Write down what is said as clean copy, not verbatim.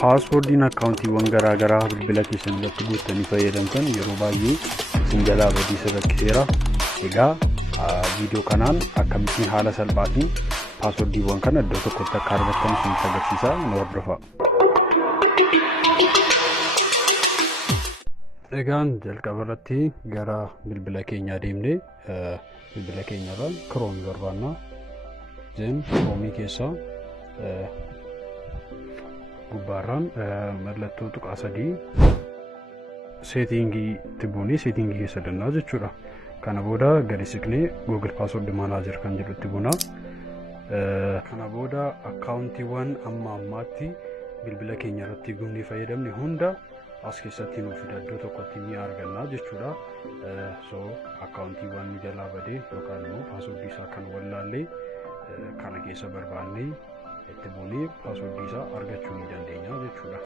paaswoordiin akkaawuntiiwwan garaagaraa bilbila keessan irratti guuttanii fayyadamtan yeroo baay'ee isin jalaa badiisa rakkiseera. Egaa viidiyoo kanaan akkamittiin haala salphaatiin paaswoordiiwwan kana iddoo tokkotti akka argattan isinitti agarsiisa. Nu hordofaa. Egaan jalqaba irratti gara bilbila keenyaa deemnee bilbila keenyarra Chrome barbaanna. Then Chrome keessa gubbaarraan mallattoo tuqaa sadii seetingii tibuunii seetingii keessa dannaa jechuudha. Kana booda gadi siqnee Google Password Manager kan jedhutti buna. Kana booda akkaawuntiiwwan amma ammaatti bilbila keenya irratti gumni fayyadamne hunda as keessatti nuuf iddoo tokkotti ni arganna jechuudha. So akkaawuntiiwwan jalaa badee yookaan immoo paaswordii isaa kan wallaallee kana keessa barbaannee itti buunee paaswordii isaa argachuu ni dandeenya jechuudha.